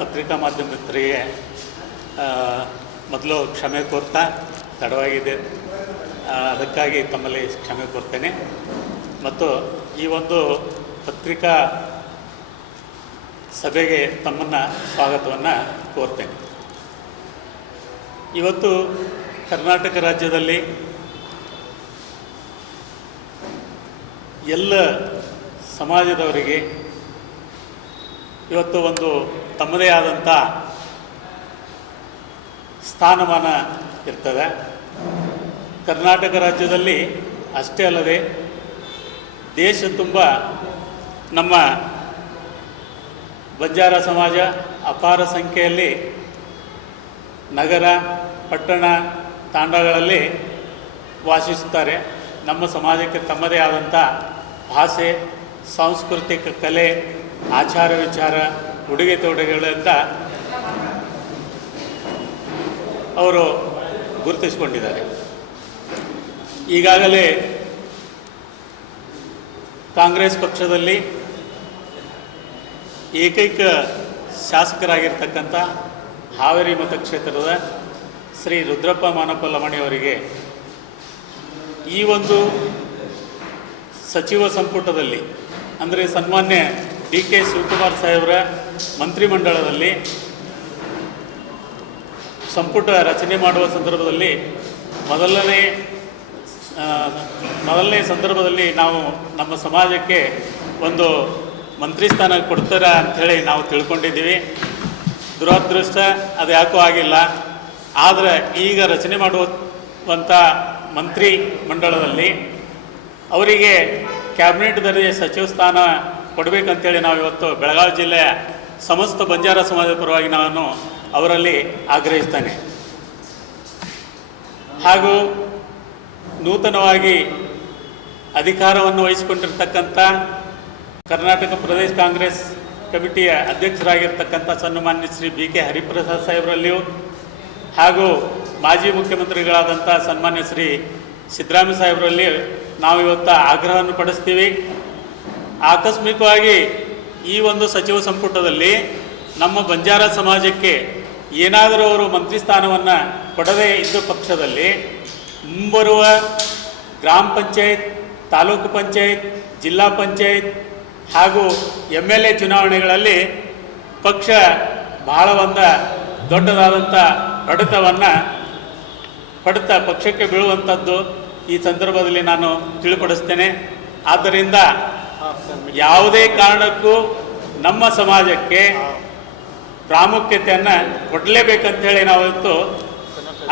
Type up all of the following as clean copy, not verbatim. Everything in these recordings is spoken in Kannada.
ಪತ್ರಿಕಾ ಮಾಧ್ಯಮ ಮಿತ್ರರಿಗೆ ಮೊದಲು ಕ್ಷಮೆ ಕೋರ್ತಾ ತಡವಾಗಿದೆ, ಅದಕ್ಕಾಗಿ ತಮ್ಮಲ್ಲಿ ಕ್ಷಮೆ ಕೋರ್ತೇನೆ. ಮತ್ತು ಈ ಒಂದು ಪತ್ರಿಕಾ ಸಭೆಗೆ ತಮ್ಮನ್ನು ಸ್ವಾಗತವನ್ನು ಕೋರ್ತೇನೆ. ಇವತ್ತು ಕರ್ನಾಟಕ ರಾಜ್ಯದಲ್ಲಿ ಎಲ್ಲ ಸಮಾಜದವರಿಗೆ ಇವತ್ತು ಒಂದು ತಮ್ಮದೇ ಆದಂಥ ಸ್ಥಾನಮಾನ ಇರ್ತದೆ. ಕರ್ನಾಟಕ ರಾಜ್ಯದಲ್ಲಿ ಅಷ್ಟೇ ಅಲ್ಲದೆ ದೇಶ ತುಂಬ ನಮ್ಮ ಬಂಜಾರ ಸಮಾಜ ಅಪಾರ ಸಂಖ್ಯೆಯಲ್ಲಿ ನಗರ, ಪಟ್ಟಣ, ತಾಂಡಗಳಲ್ಲಿ ವಾಸಿಸುತ್ತಾರೆ. ನಮ್ಮ ಸಮಾಜಕ್ಕೆ ತಮ್ಮದೇ ಆದಂಥ ಭಾಷೆ, ಸಾಂಸ್ಕೃತಿಕ ಕಲೆ, ಆಚಾರ ವಿಚಾರ, ಉಡುಗೆ ತೊಡುಗೆಗಳಿಂದ ಅವರು ಗುರುತಿಸಿಕೊಂಡಿದ್ದಾರೆ. ಈಗಾಗಲೇ ಕಾಂಗ್ರೆಸ್ ಪಕ್ಷದಲ್ಲಿ ಏಕೈಕ ಶಾಸಕರಾಗಿರ್ತಕ್ಕಂಥ ಹಾವೇರಿ ಮತಕ್ಷೇತ್ರದ ಶ್ರೀ ರುದ್ರಪ್ಪ ಮಾನಪ್ಪ ಲಮಾಣಿಯವರಿಗೆ ಈ ಒಂದು ಸಚಿವ ಸಂಪುಟದಲ್ಲಿ, ಅಂದರೆ ಸನ್ಮಾನ್ಯ DK ಶಿವಕುಮಾರ್ ಸಾಹೇಬರ ಮಂತ್ರಿಮಂಡಲದಲ್ಲಿ ಸಂಪುಟ ರಚನೆ ಮಾಡುವ ಸಂದರ್ಭದಲ್ಲಿ ಮೊದಲನೇ ಸಂದರ್ಭದಲ್ಲಿ ನಾವು ನಮ್ಮ ಸಮಾಜಕ್ಕೆ ಒಂದು ಮಂತ್ರಿ ಸ್ಥಾನ ಕೊಡ್ತಾರೆ ಅಂಥೇಳಿ ನಾವು ತಿಳ್ಕೊಂಡಿದ್ದೀವಿ. ದುರದೃಷ್ಟ ಅದು ಯಾಕೋ ಆಗಿಲ್ಲ. ಆದರೆ ಈಗ ರಚನೆ ಮಾಡುವಂಥ ಮಂತ್ರಿ ಮಂಡಲದಲ್ಲಿ ಅವರಿಗೆ ಕ್ಯಾಬಿನೆಟ್ ದರ್ಜೆ ಸಚಿವ ಸ್ಥಾನ ಕೊಡಬೇಕಂತೇಳಿ ನಾವು ಇವತ್ತು ಬೆಳಗಾವಿ ಜಿಲ್ಲೆಯ ಸಮಸ್ತ ಬಂಜಾರ ಸಮಾಜದ ಪರವಾಗಿ ನಾನು ಅವರಲ್ಲಿ ಆಗ್ರಹಿಸ್ತೇನೆ. ಹಾಗೂ ನೂತನವಾಗಿ ಅಧಿಕಾರವನ್ನು ವಹಿಸಿಕೊಂಡಿರ್ತಕ್ಕಂಥ ಕರ್ನಾಟಕ ಪ್ರದೇಶ ಕಾಂಗ್ರೆಸ್ ಕಮಿಟಿಯ ಅಧ್ಯಕ್ಷರಾಗಿರ್ತಕ್ಕಂಥ ಸನ್ಮಾನ್ಯ ಶ್ರೀ BK ಹರಿಪ್ರಸಾದ್ ಸಾಹೇಬರಲ್ಲಿಯೂ ಹಾಗೂ ಮಾಜಿ ಮುಖ್ಯಮಂತ್ರಿಗಳಾದಂಥ ಸನ್ಮಾನ್ಯ ಶ್ರೀ ಸಿದ್ದರಾಮಯ್ಯ ಸಾಹೇಬರಲ್ಲಿ ನಾವು ಇವತ್ತು ಆಗ್ರಹವನ್ನು ಪಡಿಸ್ತೀವಿ. ಆಕಸ್ಮಿಕವಾಗಿ ಈ ಒಂದು ಸಚಿವ ಸಂಪುಟದಲ್ಲಿ ನಮ್ಮ ಬಂಜಾರ ಸಮಾಜಕ್ಕೆ ಏನಾದರೂ ಅವರು ಮಂತ್ರಿ ಸ್ಥಾನವನ್ನು ಕೊಡದೇ ಇದ್ದ ಪಕ್ಷದಲ್ಲಿ ಮುಂಬರುವ ಗ್ರಾಮ ಪಂಚಾಯತ್, ತಾಲೂಕು ಪಂಚಾಯತ್, ಜಿಲ್ಲಾ ಪಂಚಾಯತ್ ಹಾಗೂ MLA ಚುನಾವಣೆಗಳಲ್ಲಿ ಪಕ್ಷ ಬಹಳ ಒಂದು ದೊಡ್ಡದಾದಂಥ ಹೊಡೆತವನ್ನು ಪಕ್ಷಕ್ಕೆ ಬೀಳುವಂಥದ್ದು ಈ ಸಂದರ್ಭದಲ್ಲಿ ನಾನು ತಿಳಿಪಡಿಸ್ತೇನೆ. ಆದ್ದರಿಂದ ಯಾವುದೇ ಕಾರಣಕ್ಕೂ ನಮ್ಮ ಸಮಾಜಕ್ಕೆ ಪ್ರಾಮುಖ್ಯತೆಯನ್ನು ಕೊಡಲೇಬೇಕಂತೇಳಿ ನಾವು ಇವತ್ತು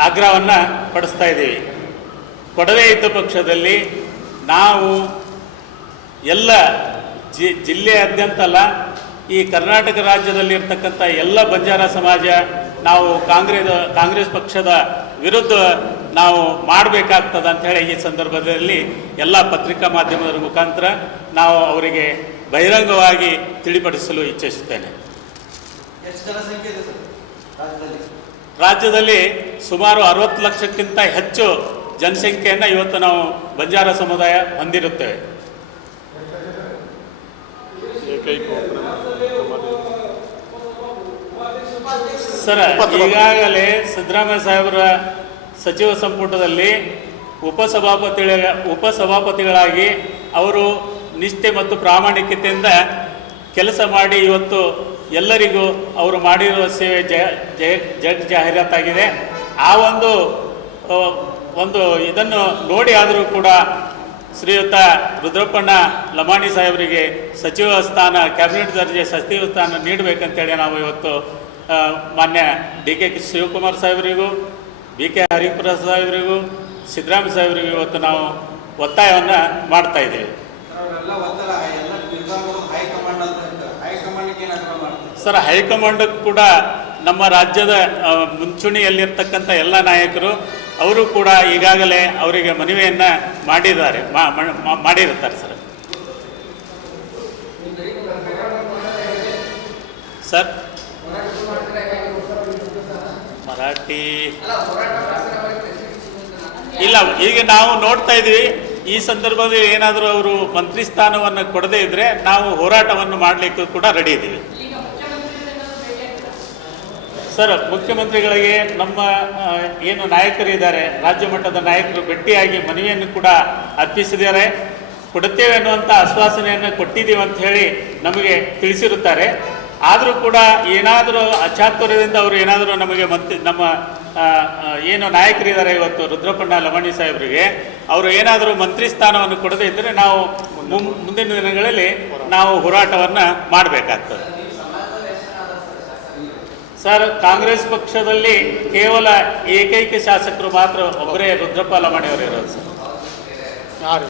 ಆಗ್ರಹವನ್ನು ಪಡಿಸ್ತಾ ಇದ್ದೀವಿ. ಕೊಡದೇ ಇದ್ದ ಪಕ್ಷದಲ್ಲಿ ನಾವು ಎಲ್ಲ ಜಿಲ್ಲೆಯಾದ್ಯಂತಲ್ಲ, ಈ ಕರ್ನಾಟಕ ರಾಜ್ಯದಲ್ಲಿರ್ತಕ್ಕಂಥ ಎಲ್ಲ ಬಂಜಾರ ಸಮಾಜ ನಾವು ಕಾಂಗ್ರೆಸ್ ಪಕ್ಷದ ವಿರುದ್ಧ ನಾವು ಮಾಡಬೇಕಾಗ್ತದೆ ಅಂಥೇಳಿ ಈ ಸಂದರ್ಭದಲ್ಲಿ ಎಲ್ಲ ಪತ್ರಿಕಾ ಮಾಧ್ಯಮದ ಮುಖಾಂತರ ನಾವು ಅವರಿಗೆ ಬಹಿರಂಗವಾಗಿ ತಿಳಿಪಡಿಸಲು ಇಚ್ಛಿಸುತ್ತೇನೆ. ರಾಜ್ಯದಲ್ಲಿ ಸುಮಾರು 60 ಲಕ್ಷಕ್ಕಿಂತ ಹೆಚ್ಚು ಜನಸಂಖ್ಯೆಯನ್ನು ಇವತ್ತು ನಾವು ಬಂಜಾರ ಸಮುದಾಯ ಹೊಂದಿರುತ್ತೇವೆ. ಸರ್, ಈಗಾಗಲೇ ಸಿದ್ದರಾಮಯ್ಯ ಸಾಹೇಬರ ಸಚಿವ ಸಂಪುಟದಲ್ಲಿ ಉಪಸಭಾಪತಿಗಳಾಗಿ ಅವರು ನಿಷ್ಠೆ ಮತ್ತು ಪ್ರಾಮಾಣಿಕತೆಯಿಂದ ಕೆಲಸ ಮಾಡಿ ಇವತ್ತು ಎಲ್ಲರಿಗೂ ಅವರು ಮಾಡಿರುವ ಸೇವೆ ಜಗ್ ಜಾಹೀರಾತಾಗಿದೆ. ಆ ಒಂದು ಇದನ್ನು ನೋಡಿ ಆದರೂ ಕೂಡ ಶ್ರೀಯುತ ರುದ್ರಪ್ಪಣ್ಣ ಲಮಾಣಿ ಸಾಹೇಬರಿಗೆ ಸಚಿವ ಸ್ಥಾನ, ಕ್ಯಾಬಿನೆಟ್ ದರ್ಜೆ ಸಚಿವ ಸ್ಥಾನ ನೀಡಬೇಕಂತೇಳಿ ನಾವು ಇವತ್ತು ಮಾನ್ಯ DK ಶಿವಕುಮಾರ್ ಸಾಹೇಬರಿಗೂ, BK ಹರಿಪ್ರಸಾದ್ ಸಾಹೇಬರಿಗೂ, ಸಿದ್ದರಾಮಯ್ಯ ಸಾಹೇಬರಿಗೂ ಇವತ್ತು ನಾವು ಒತ್ತಾಯವನ್ನು ಮಾಡ್ತಾ ಇದ್ದೀವಿ. ಸರ್, ಹೈಕಮಾಂಡಕ್ಕೂ ಕೂಡ ನಮ್ಮ ರಾಜ್ಯದ ಮುಂಚೂಣಿಯಲ್ಲಿರ್ತಕ್ಕಂಥ ಎಲ್ಲ ನಾಯಕರು ಅವರು ಕೂಡ ಈಗಾಗಲೇ ಅವರಿಗೆ ಮನವಿಯನ್ನು ಮಾಡಿರುತ್ತಾರೆ. ಸರ್, ಮರಾಠಿ ಇಲ್ಲ, ಈಗ ನಾವು ನೋಡ್ತಾ ಇದ್ದೀವಿ. ಈ ಸಂದರ್ಭದಲ್ಲಿ ಏನಾದರೂ ಅವರು ಮಂತ್ರಿ ಸ್ಥಾನವನ್ನು ಕೊಡದೇ ಇದ್ದರೆ ನಾವು ಹೋರಾಟವನ್ನು ಮಾಡಲಿಕ್ಕೂ ಕೂಡ ರೆಡಿ ಇದ್ದೀವಿ. ಸರ್, ಮುಖ್ಯಮಂತ್ರಿಗಳಿಗೆ ನಮ್ಮ ಏನು ನಾಯಕರಿದ್ದಾರೆ, ರಾಜ್ಯ ಮಟ್ಟದ ನಾಯಕರು ಭೇಟಿಯಾಗಿ ಮನವಿಯನ್ನು ಕೂಡ ಅರ್ಪಿಸಿದ್ದಾರೆ. ಕೊಡುತ್ತೇವೆ ಅನ್ನುವಂಥ ಆಶ್ವಾಸನೆಯನ್ನು ಕೊಟ್ಟಿದ್ದೀವಿ ಅಂತ ಹೇಳಿ ನಮಗೆ ತಿಳಿಸಿರುತ್ತಾರೆ. ಆದರೂ ಕೂಡ ಏನಾದರೂ ಅಚಾತುರ್ಯದಿಂದ ಅವರು ಏನಾದರೂ ನಮಗೆ ನಮ್ಮ ಏನು ನಾಯಕರಿದ್ದಾರೆ ಇವತ್ತು ರುದ್ರಪ್ಪಣ್ಣ ಲಮಾಣಿ ಸಾಹೇಬರಿಗೆ ಅವರು ಏನಾದರೂ ಮಂತ್ರಿ ಸ್ಥಾನವನ್ನು ಕೊಡದೇ ಇದ್ದರೆ ನಾವು ಮುಂದಿನ ದಿನಗಳಲ್ಲಿ ನಾವು ಹೋರಾಟವನ್ನು ಮಾಡಬೇಕಾಗ್ತದೆ. ಸರ್, ಕಾಂಗ್ರೆಸ್ ಪಕ್ಷದಲ್ಲಿ ಕೇವಲ ಏಕೈಕ ಶಾಸಕರು ಮಾತ್ರ ಒಬ್ಬರೇ ರುದ್ರಪ್ಪ ಲಮಾಣಿ ಅವರು ಇರೋದು ಸರ್.